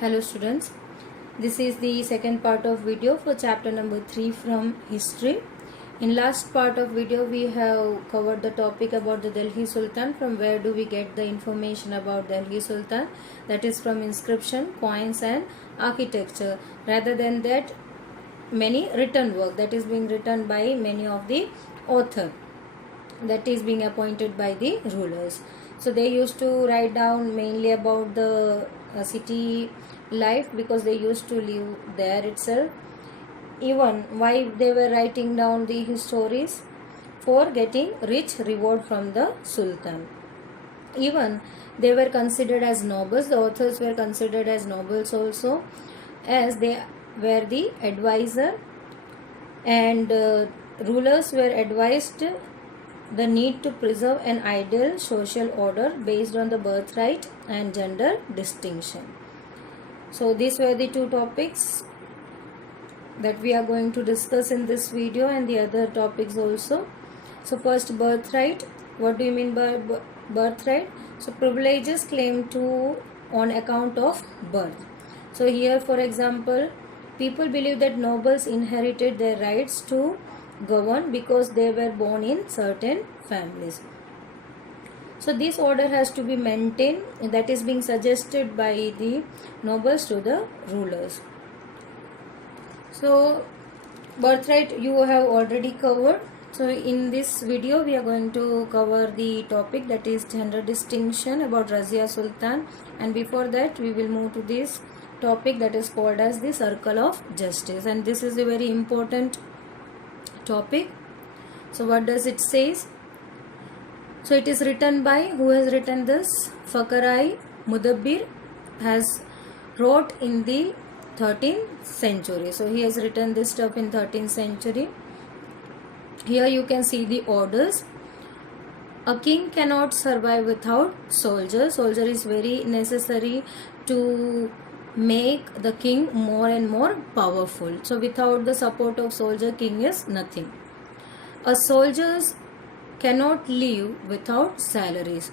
Hello students, this is the second part of video for chapter number 3 from history. In last part of video we have covered the topic about the Delhi Sultan. From where do we get the information about Delhi Sultan? That is from inscription, coins and architecture. Rather than that, many written work that is being written by many of the author that is being appointed by the rulers. So they used to write down mainly about the city life because they used to live there itself. Even why they were writing down the histories? For getting rich reward from the sultan. Even they were considered as nobles. The authors were considered as nobles also, as they were the advisor, and rulers were advised the need to preserve an ideal social order based on the birthright and gender distinction. So these were the two topics that we are going to discuss in this video, and the other topics also. So first, birthright. What do you mean by birthright? So privileges claimed to on account of birth. So here, for example, people believe that nobles inherited their rights to govern because they were born in certain families. So this order has to be maintained, that is being suggested by the nobles to the rulers. So birthright you have already covered. So in this video we are going to cover the topic, that is gender distinction about Razia Sultan, and before that we will move to this topic that is called as the circle of justice, and this is a very important topic. So what does it say? So it is written by, who has written this? Fakhr-i Mudabbir has wrote in the 13th century. So he has written this stuff in 13th century. Here you can see the orders. A king cannot survive without soldier. Soldier is very necessary to make the king more and more powerful. So without the support of soldier, king is nothing. A soldiers cannot live without salaries.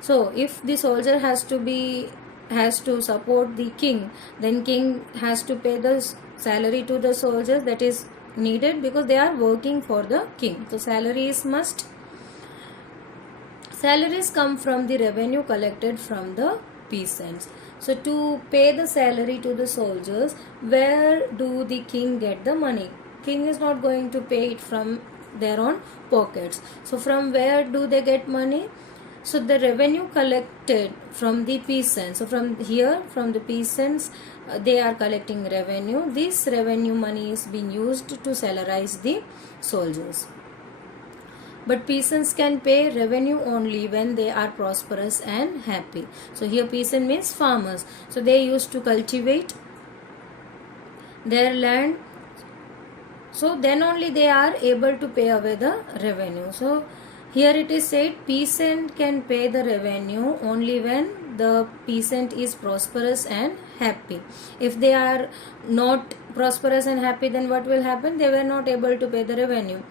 So if the soldier has to support the king, then king has to pay the salary to the soldiers. That is needed because they are working for the king. So salary is must. Salaries come from the revenue collected from the peasants. So to pay the salary to the soldiers, where do the king get the money? King is not going to pay it from their own pockets. So from where do they get money? So the revenue collected from the peasants. So from here, from the peasants, they are collecting revenue. This revenue money is being used to salarize the soldiers. But peasants can pay revenue only when they are prosperous and happy. So here peasant means farmers. So they used to cultivate their land. So then only they are able to pay away the revenue. So here it is said peasant can pay the revenue only when the peasant is prosperous and happy. If they are not prosperous and happy, then what will happen? They were not able to pay the revenue.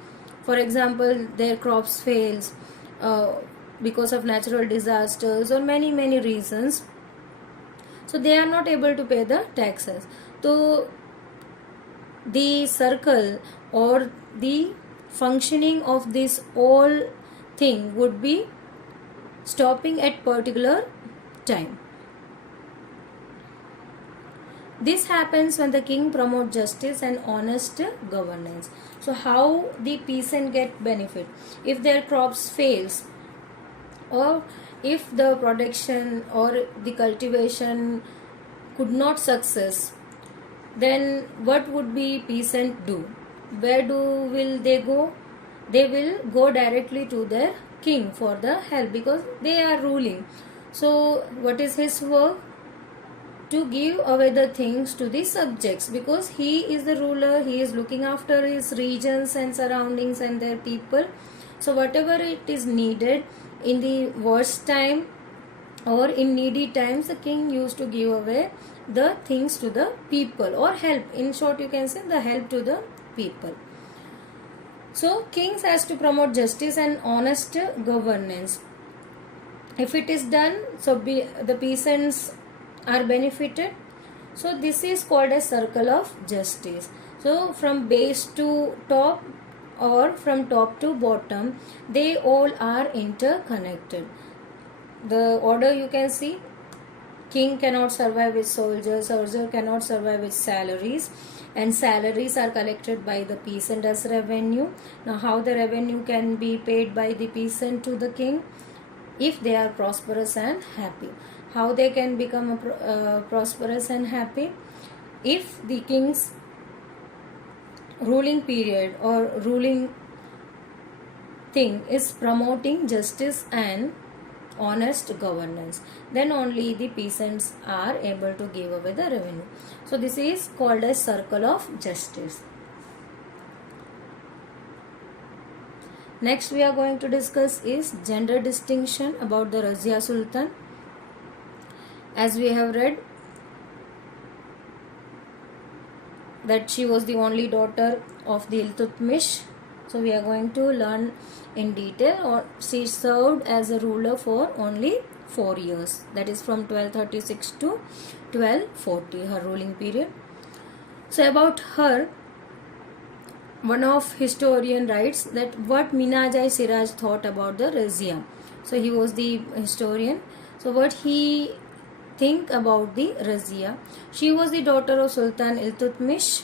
For example, their crops fails because of natural disasters or many reasons. So they are not able to pay the taxes. So the circle or the functioning of this whole thing would be stopping at particular time. This happens when the king promotes justice and honest governance. So how the peasant get benefit? If their crops fails, or if the production or the cultivation could not success, then what would be peasant do? Where will they go? They will go directly to their king for the help because they are ruling. So what is his work? To give away the things to the subjects, because he is the ruler. He is looking after his regions and surroundings and their people. So whatever it is needed in the worst time or in needy times, the king used to give away the things to the people, or help. In short, you can say the help to the people. So kings has to promote justice and honest governance. If it is done, so the peasants are benefited. So this is called a circle of justice. So from base to top or from top to bottom, they all are interconnected. The order you can see: king cannot survive with soldiers, soldier cannot survive with salaries, and salaries are collected by the peasant as revenue. Now how the revenue can be paid by the peasant to the king? If they are prosperous and happy. How they can become prosperous and happy? If the king's ruling period or ruling thing is promoting justice and honest governance, then only the peasants are able to give away the revenue. So this is called a circle of justice. Next we are going to discuss is gender distinction about the Razia Sultan. As we have read that she was the only daughter of the Iltutmish. So we are going to learn in detail. Or she served as a ruler for only 4 years. That is from 1236 to 1240, her ruling period. So about her, one of historian writes that what Minajai Siraj thought about the Razia. So he was the historian. So what he think about the Razia: she was the daughter of Sultan Iltutmish,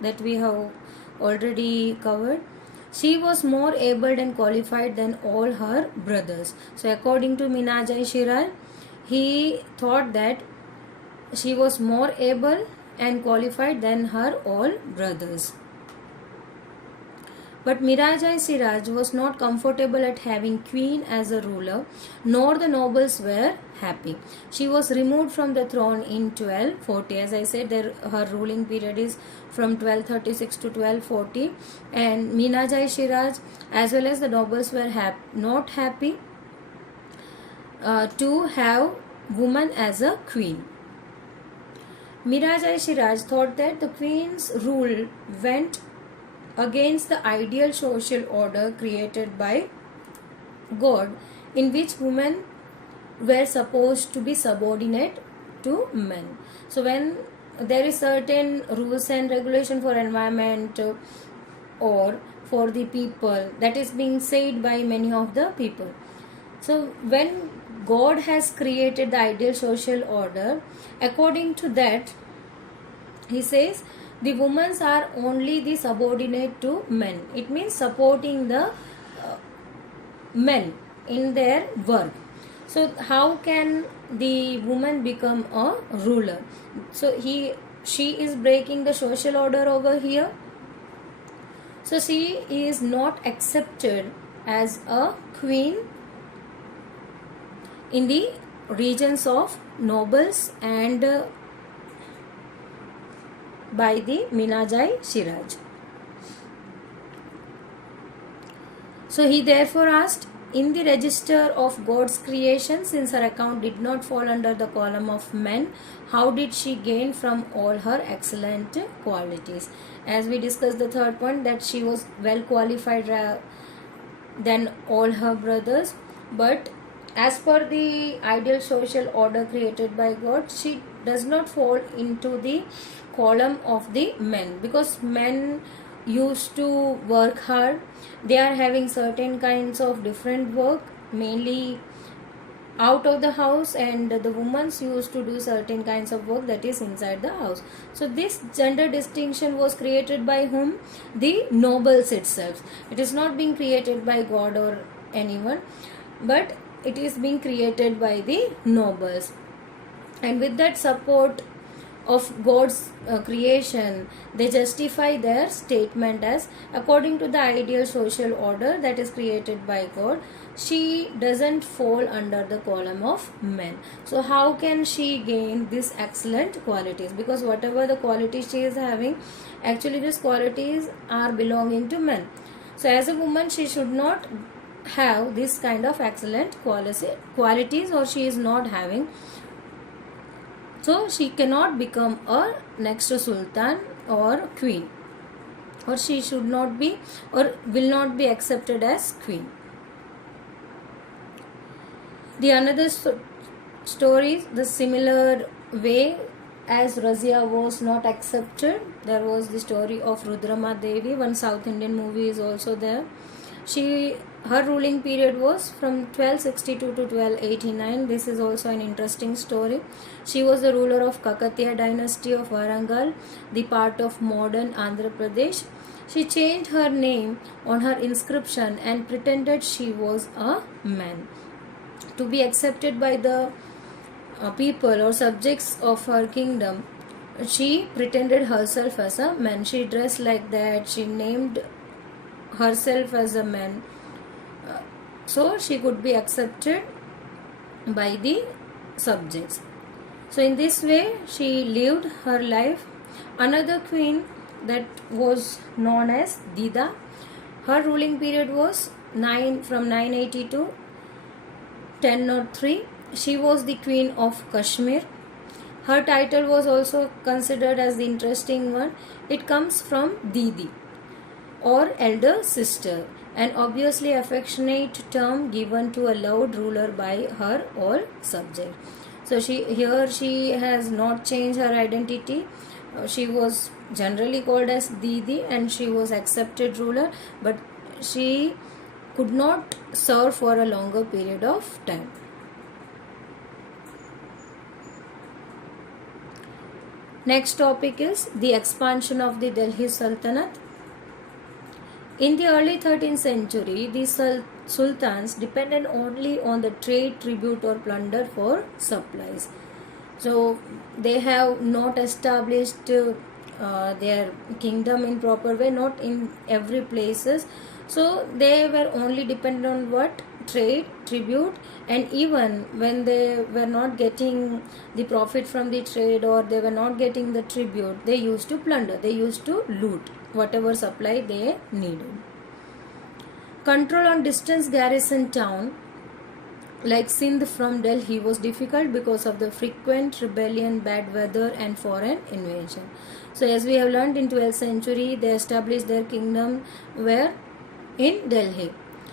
that we have already covered. She was more able and qualified than all her brothers. So according to Minajai Siraj, he thought that she was more able and qualified than her all brothers. But Mirajai Siraj was not comfortable at having queen as a ruler, nor the nobles were happy. She was removed from the throne in 1240. As I said, her ruling period is from 1236 to 1240, and Mirajai Siraj as well as the nobles were not happy to have woman as a queen. Mirajai Siraj thought that the queen's rule went against the ideal social order created by God, in which women were supposed to be subordinate to men. So when there is certain rules and regulation for environment or for the people, that is being said by many of the people. So when God has created the ideal social order, according to that, he says the women are only the subordinate to men. It means supporting the men in their work. So how can the woman become a ruler? So she is breaking the social order over here. So she is not accepted as a queen in the regions of nobles and by the Minajai Siraj. So he therefore asked, in the register of God's creation, since her account did not fall under the column of men, how did she gain from all her excellent qualities? As we discussed the third point, that she was well qualified than all her brothers, but as per the ideal social order created by God, she does not fall into the column of the men, because men used to work hard. They are having certain kinds of different work, mainly out of the house, and the women used to do certain kinds of work that is inside the house. So this gender distinction was created by whom? The nobles itself. It is not being created by God or anyone, but it is being created by the nobles. And with that support of God's creation, they justify their statement as, according to the ideal social order that is created by God, she doesn't fall under the column of men. So how can she gain these excellent qualities? Because whatever the qualities she is having, actually these qualities are belonging to men. So as a woman, she should not have this kind of excellent qualities, or she is not having. So she cannot become a next sultan or queen, or she should not be or will not be accepted as queen. The another story, the similar way as Razia was not accepted, there was the story of Rudrama Devi. One South Indian movie is also there. Her ruling period was from 1262 to 1289. This is also an interesting story. She was the ruler of Kakatiya dynasty of Warangal, the part of modern Andhra Pradesh. She changed her name on her inscription and pretended she was a man. To be accepted by the people or subjects of her kingdom, she pretended herself as a man. She dressed like that. She named herself as a man, so she could be accepted by the subjects. So in this way she lived her life. Another queen that was known as Dida, her ruling period was from 980 to 1003. She was the queen of Kashmir. Her title was also considered as the interesting one. It comes from Didi or elder sister, an obviously affectionate term given to a loved ruler by her all subjects. So she has not changed her identity. She was generally called as Didi and she was accepted ruler, but she could not serve for a longer period of time. Next topic is the expansion of the Delhi Sultanate. In the early 13th century, the sultans depended only on the trade, tribute or plunder for supplies. So they have not established their kingdom in proper way, not in every places. So they were only dependent on what? Trade, tribute, and even when they were not getting the profit from the trade or they were not getting the tribute, they used to plunder, they used to loot whatever supply they needed. Control on distance garrison town like Sindh from Delhi was difficult because of the frequent rebellion, bad weather and foreign invasion. So as we have learned, in 12th century they established their kingdom where? In Delhi.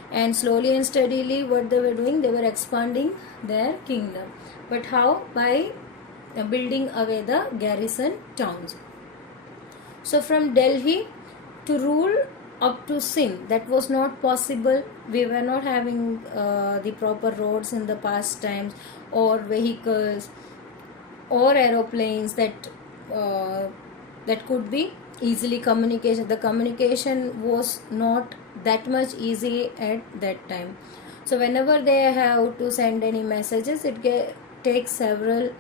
And slowly and steadily what they were doing, they were expanding their kingdom. But how? By building away the garrison towns. So from Delhi to rule up to Sindh, that was not possible. We were not having the proper roads in the past times, or vehicles or aeroplanes that could be easily communication. The communication was not that much easy at that time. So whenever they have to send any messages, it takes several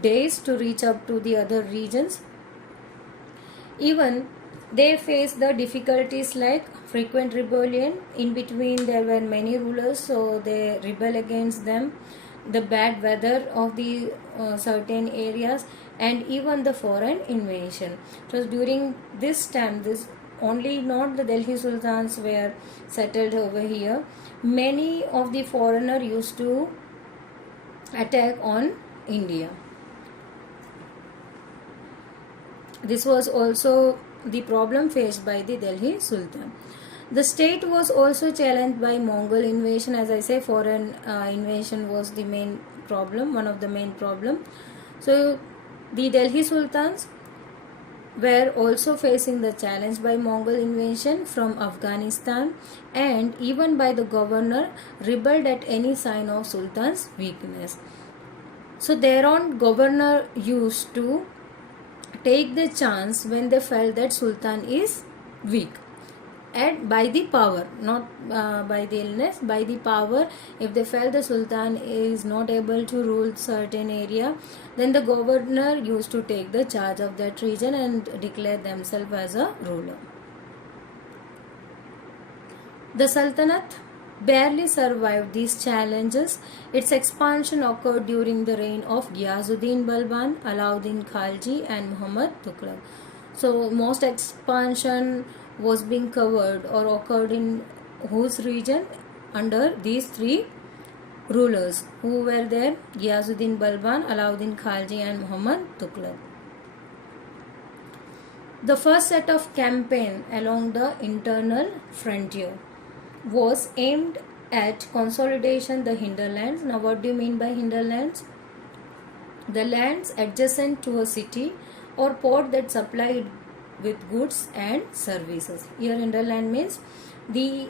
days to reach up to the other regions. Even they faced the difficulties like frequent rebellion. In between there were many rulers, so they rebel against them. The bad weather of the certain areas, and even the foreign invasion. So during this time, this only not the Delhi Sultans were settled over here. Many of the foreigner used to attack on India. This was also the problem faced by the Delhi Sultan. The state was also challenged by Mongol invasion. As I say, foreign invasion was the main problem, one of the main problem. So the Delhi Sultans were also facing the challenge by Mongol invasion from Afghanistan, and even by the governor rebelled at any sign of Sultan's weakness. So thereon governor used to take the chance when they felt that Sultan is weak, and by the power, not by the illness, by the power. If they felt the Sultan is not able to rule certain area, then the governor used to take the charge of that region and declare themselves as a ruler. The Sultanate barely survived these challenges. Its expansion occurred during the reign of Ghiyasuddin Balban, Alauddin Khalji and Muhammad Tughlaq. So most expansion was being covered or occurred in whose region? Under these three rulers who were there: Ghiyasuddin Balban, Alauddin Khalji and Muhammad Tughlaq. The first set of campaign along the internal frontier was aimed at consolidation the hinterlands. Now what do you mean by hinterlands? the lands adjacent to a city or port that supplied with goods and services. Here hinterland means the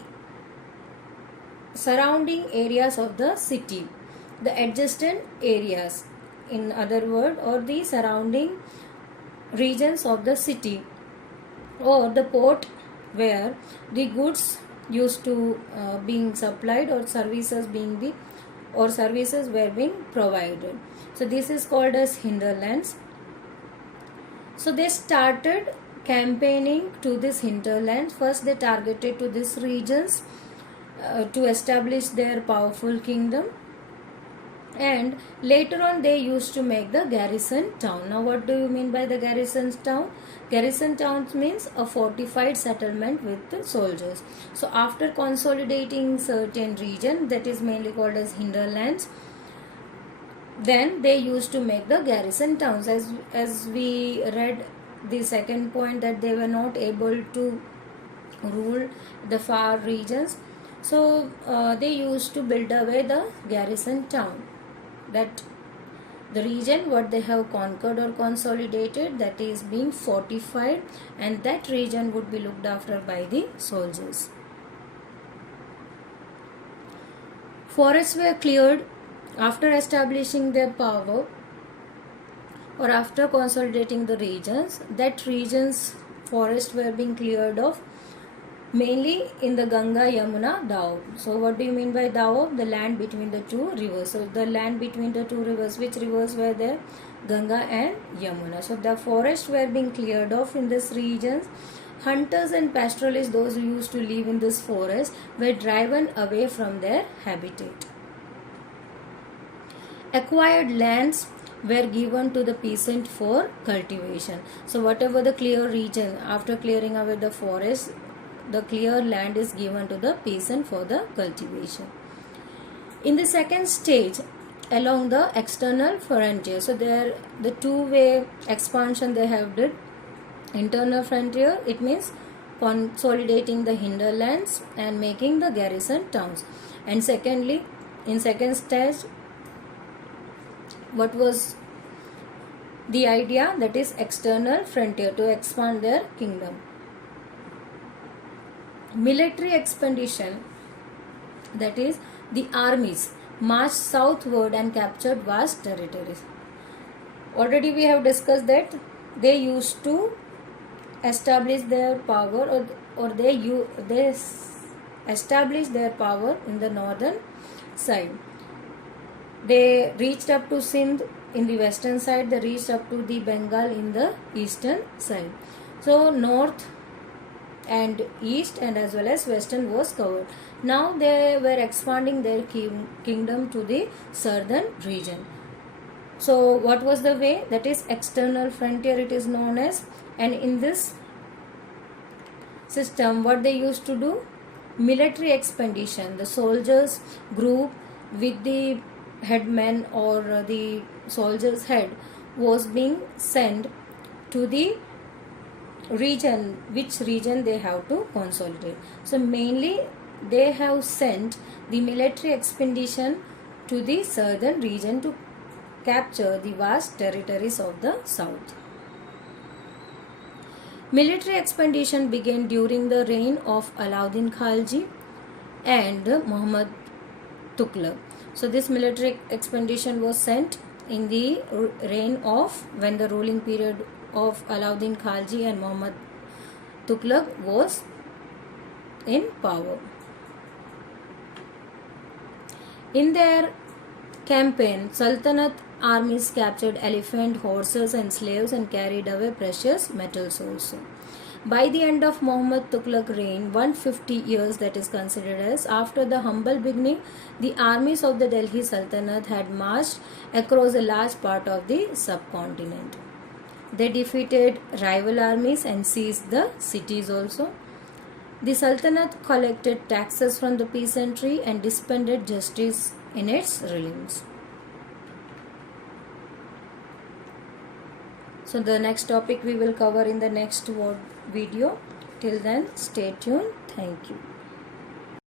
surrounding areas of the city, the adjacent areas, in other word, or the surrounding regions of the city, or the port where the goods used to being supplied or services were being provided. So this is called as hinterlands. So they started campaigning to this hinterlands. First they targeted to these regions to establish their powerful kingdom, and later on they used to make the garrison town. Now what do you mean by the garrison town? Garrison towns means a fortified settlement with the soldiers. So after consolidating certain region, that is mainly called as hinterlands, then they used to make the garrison towns. As we read the second point, that they were not able to rule the far regions, so they used to build away the garrison town, that the region what they have conquered or consolidated, that is being fortified, and that region would be looked after by the soldiers. Forests were cleared after establishing their power or after consolidating the regions. That regions forests were being cleared off mainly in the Ganga Yamuna Doab. So what do you mean by Doab? The land between the two rivers. So the land between the two rivers, which rivers were there? Ganga and Yamuna. So the forests were being cleared off in these regions. Hunters and pastoralists, those who used to live in this forest, were driven away from their habitat. Acquired lands were given to the peasant for cultivation. So whatever the clear region, after clearing away the forest, the clear land is given to the peasant for the cultivation. In the second stage, along the external frontier, so there the two-way expansion they have did. Internal frontier, it means consolidating the hinterlands and making the garrison towns. And secondly, in second stage, what was the idea? That is external frontier, to expand their kingdom. Military expedition, that is the armies, marched southward and captured vast territories. Already we have discussed that they used to establish their power, or they established their power in the northern side. They reached up to Sindh in the western side, they reached up to the Bengal in the eastern side. So north and east and as well as western was covered. Now they were expanding their kingdom to the southern region. So what was the way? That is external frontier, it is known as. And in this system, what they used to do? Military expedition. The soldiers group with the headman or the soldier's head was being sent to the region, which region they have to consolidate. So mainly they have sent the military expedition to the southern region to capture the vast territories of the south. Military expedition began during the reign of Alauddin Khalji and Muhammad Tughlaq. So this military expedition was sent in the reign of, when the ruling period of Alauddin Khalji and Muhammad Tughlaq was in power. In their campaign, Sultanate armies captured elephant, horses and slaves and carried away precious metals also. By the end of Muhammad Tughlaq reign, 150 years that is considered as after the humble beginning, the armies of the Delhi Sultanate had marched across a large part of the subcontinent. They defeated rival armies and seized the cities also. The Sultanate collected taxes from the peasantry and dispensed justice in its realms. So the next topic we will cover in the next video. Till then, stay tuned. Thank you.